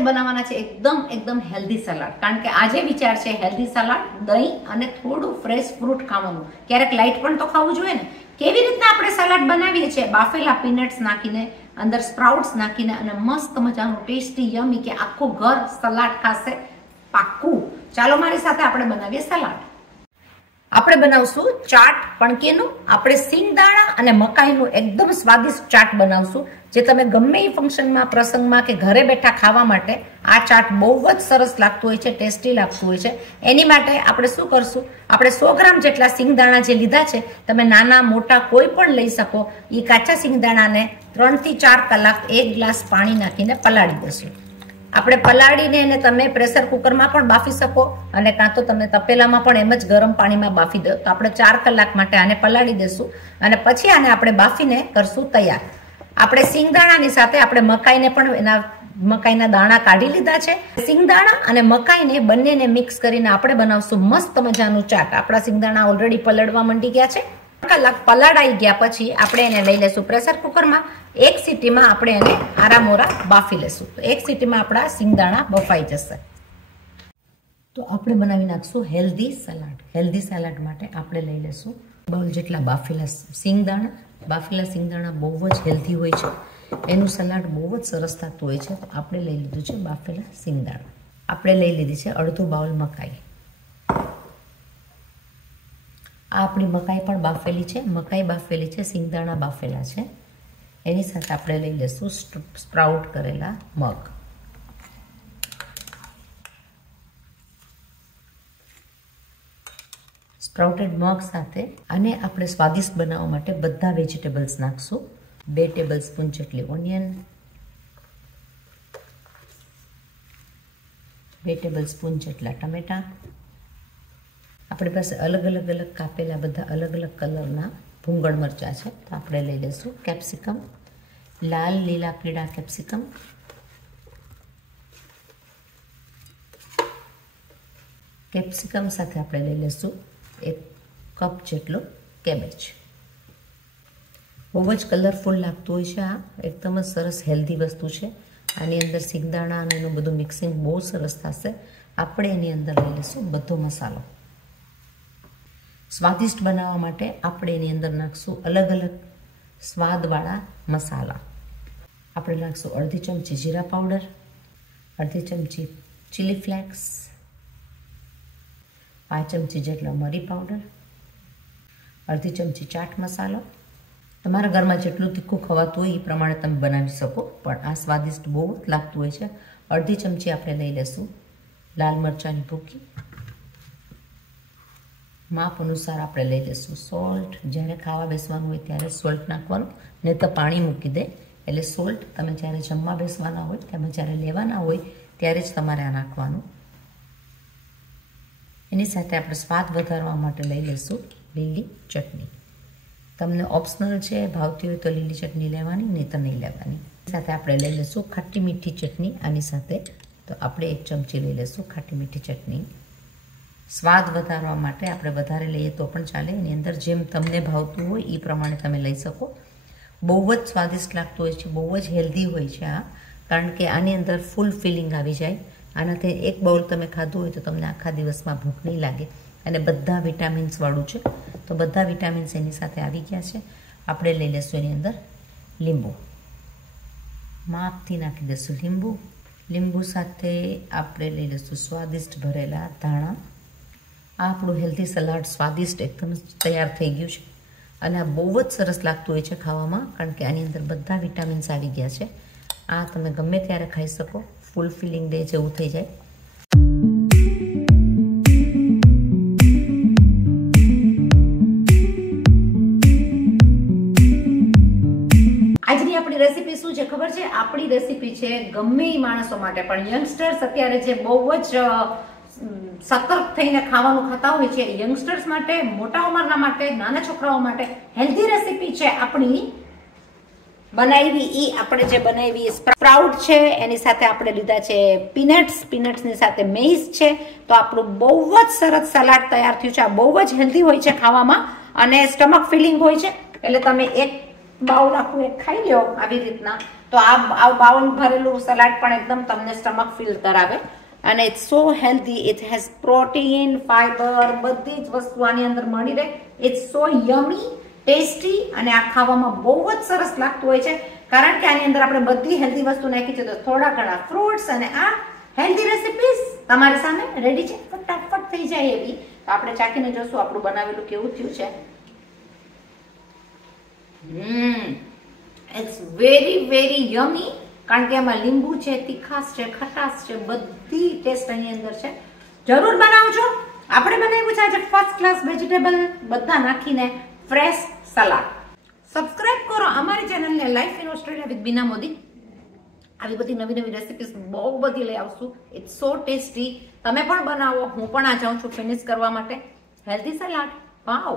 આજે બનાવવાના છે એકદમ હેલ્ધી સલાડ. કારણ કે આજે વિચાર છે હેલ્ધી સલાડ, દહીં અને થોડું ફ્રેશ ફ્રૂટ ખાવાનું. ક્યારેક લાઇટ પણ તો ખાવું જોઈએ ને. કેવી રીતના આપણે સલાડ બનાવીએ છીએ, બાફેલા પીનટ્સ નાખીને, અંદર સ્પ્રાઉટ્સ નાખીને અને મસ્ત મજાનું ટેસ્ટી યમી કે આખું ઘર સલાડ ખાશે પાક્કું. ચાલો મારી સાથે આપણે બનાવીએ સલાડ. આપણે બનાવશું ચાટ પણકેનું. આપણે સિંગદાણા અને મકાઈનું એકદમ સ્વાદિષ્ટ ચાટ બનાવશું, જે તમે ગમે એ ફંક્શનમાં, પ્રસંગમાં કે ઘરે બેઠા ખાવા માટે આ ચાટ બહુ જ સરસ લાગતું હોય છે, ટેસ્ટી લાગતું હોય છે. એની માટે આપણે શું કરશું, આપણે 100 ગ્રામ જેટલા સિંગદાણા જે લીધા છે, તમે નાના મોટા કોઈ પણ લઈ શકો. એ કાચા સિંગદાણાને 3 થી 4 કલાક 1 ગ્લાસ પાણી નાખીને પલાળી દેશું. આપણે પલાળીને એને તમે પ્રેશર કુકરમાં પણ બાફી શકો અને કાં તો તમે તપેલામાં પણ એમ જ ગરમ પાણીમાં બાફી દો. તો આપણે 4 કલાક માટે આને પલાળી દેશું અને પછી આને આપણે બાફીને કરશું તૈયાર. આપણે સિંગદાણાની સાથે આપણે મકાઈને પણ એના મકાઈના દાણા કાઢી લીધા છે. સિંગદાણા અને મકાઈને બંનેને મિક્સ કરીને આપણે બનાવશું મસ્ત મજાનું ચાટ. આપણા સિંગદાણા ઓલરેડી પલળવા માંડી ગયા છે. કલાક પલાળાઈ ગયા પછી આપણે એને લઈ લેશું પ્રેશર કુકરમાં. 1 સીટીમાં આપણે એને આરામોરા બાફી લેશું. તો 1 સીટીમાં આપણા સિંગદાણા બફાઈ જશે. તો આપણે બનાવી નાખશું હેલ્ધી સલાડ. હેલ્ધી સલાડ માટે આપણે લઈ લેશું બાઉલ જેટલા બાફેલા સિંગદાણા. બાફેલા સિંગદાણા બહુ જ હેલ્ધી હોય છે, એનું સલાડ બહુ જ સરસ થતું હોય છે. તો આપણે લઈ લીધું છે બાફેલા સિંગદાણા. આપણે લઈ લીધી છે અડધો બાઉલ મકાઈ. આ આપણી મકાઈ પણ બાફેલી છે. મકાઈ બાફેલી છે, સિંગદાણા બાફેલા છે. એની સાથે આપણે લઈ લઈશું સ્પ્રાઉટ કરેલા મગ. સ્પ્રાઉટેડ મગ સાથે આને આપણે સ્વાદિષ્ટ બનાવવા માટે બધા વેજીટેબલ્સ નાખશું. 2 ટેબલ સ્પૂન જેટલી ઓનિયન, 2 ટેબલ સ્પૂન જેટલા ટમેટા. આપણી પાસે અલગ અલગ કાપેલા બધા અલગ અલગ કલરના ભૂંગળ મરચાં છે. તો આપણે લઈ લઈશું કેપ્સિકમ, લાલ લીલા પીળા કેપ્સિકમ. કેપ્સિકમ સાથે આપણે લઈ લઈશું 1 કપ જેટલો કેબેજ. બહુ જ કલરફુલ લાગતું હોય છે. આ એકદમ જ સરસ હેલ્ધી વસ્તુ છે. આની અંદર સિંગદાણા અને એનું બધું મિક્સિંગ બહુ સરસ થશે. આપણે એની અંદર લઈ લઈશું બધો મસાલો. સ્વાદિષ્ટ બનાવવા માટે આપણે એની અંદર નાખશું અલગ અલગ સ્વાદવાળા મસાલા. આપણે નાખશું અડધી ચમચી જીરા પાવડર, અડધી ચમચી ચીલી ફ્લેક્સ, 5 ચમચી જેટલો મરી પાવડર, અડધી ચમચી ચાટ મસાલો. તમારા ઘરમાં જેટલું તીખું ખવાતું હોય એ પ્રમાણે તમે બનાવી શકો, પણ આ સ્વાદિષ્ટ બહુ જ લાગતું હોય છે. અડધી ચમચી આપણે લઈ લઈશું લાલ મરચાંની ભૂકી. માપ અનુસાર આપણે લઈ લઈશું સોલ્ટ. જ્યારે ખાવા બેસવાનું હોય ત્યારે સોલ્ટ નાખવાનું, નહીં તો પાણી મૂકી દે. એટલે સોલ્ટ તમે જ્યારે જમવા બેસવાના હોય, તમે જ્યારે લેવાના હોય ત્યારે જ તમારે આ નાખવાનું. એની સાથે આપણે સ્વાદ વધારવા માટે લઈ લઈશું લીલી ચટણી. તમને ઓપ્શનલ છે, ભાવતી હોય તો લીલી ચટણી લેવાની, નહીં તો નહીં લેવાની. સાથે આપણે લઈ લઈશું ખાટી મીઠી ચટણી. આની સાથે તો આપણે 1 ચમચી લઈ લઈશું ખાટી મીઠી ચટણી. સ્વાદ વધારવા માટે આપણે વધારે લઈએ તો પણ ચાલે. એની અંદર જેમ તમને ભાવતું હોય એ પ્રમાણે તમે લઈ શકો. બહુ જ સ્વાદિષ્ટ લાગતું હોય છે, બહુ જ હેલ્ધી હોય છે આ. કારણ કે આની અંદર ફૂલ ફિલિંગ આવી જાય. આનાથી 1 બાઉલ તમે ખાધું હોય તો તમને આખા દિવસમાં ભૂખ નહીં લાગે. અને બધા વિટામિન્સવાળું છે, તો બધા વિટામિન્સ એની સાથે આવી ગયા છે. આપણે લઈ લઈશું એની અંદર લીંબુ. માપથી નાખી દઈશું લીંબુ. લીંબુ સાથે આપણે લઈ લઈશું સ્વાદિષ્ટ ભરેલા ધાણા. આ આપણું હેલ્ધી સલાડ સ્વાદિષ્ટ એકદમ તૈયાર થઈ ગયું છે. અને આ બહુ જ સરસ લાગતું હોય છે ખાવામાં, કારણ કે આની અંદર બધા વિટામિન્સ આવી ગયા છે. આ તમે ગમે ત્યારે ખાઈ શકો. ફૂલ ફિલિંગ ડે જેવું થઈ જાય. આજની આપણી રેસીપી શું છે ખબર છે? આપણી રેસીપી છે ગમે એ માણસો માટે, પણ યંગસ્ટર્સ અત્યારે જે બહુ જ સતર્ક થઈને ખાવાનું ખાતા હોય છે, યંગસ્ટર્સ માટે, મોટા ઉંમરના માટે, નાના છોકરાઓ માટે હેલ્ધી રેસીપી છે આપણી બનાવી. આપણે જે બનાવી સ્પ્રાઉટ છે, એની સાથે આપણે લીધા છે પીનટ્સની સાથે મaize છે. તો આપણું બહુ જ સરસ સલાડ તૈયાર થયું છે. આ બહુ જ હેલ્ધી હોય છે ખાવામાં અને સ્ટમક ફિલિંગ હોય છે. એટલે તમે 1 બાઉલ આખું ખાઈ લો આવી રીતના, તો આ બાઉલ ભરેલું સલાડ પણ એકદમ તમને સ્ટમક ફીલ કરાવે અને it's so healthy. It has protein, fibre, બધી જ વસ્તુ આની અંદર મળી રહે. ઇટ્સ સો યમી, ટેસ્ટી અને આ ખાવામાં બહુ જ સરસ લાગતું હોય છે કારણ કે આની અંદર આપણે બધી હેલ્ધી વસ્તુ નાખી છે. તો થોડા ઘણા ફ્રૂટ્સ અને આ હેલ્ધી રેસિપીસ તમારી સામે રેડી છે, ફટાફટ થઈ જાય એવી. તો આપણે ચાખીને જોશું આપણું બનાવેલું કેવું થયું છે. ઇટ્સ વેરી વેરી યમી કારણ કે એમાં લીંબુ છે, તીખાશ છે, ખટાશ છે, બધી ટેસ્ટ એની અંદર છે. જરૂર બનાવજો. આપણે બનાવ્યું છે આજે ફર્સ્ટ ક્લાસ વેજીટેબલ બધા નાખીને ફ્રેશ સલાડ. સબસ્ક્રાઇબ કરો અમારી ચેનલને life in Australia with Bina Modi. આવી બધી નવી નવી રેસિપીસ બહુ બધી લઈ આવશું. It's so tasty. તમે પણ બનાવો. હું પણ આ જાઉં છું ફિનિશ કરવા માટે. Healthy salad. વાવ.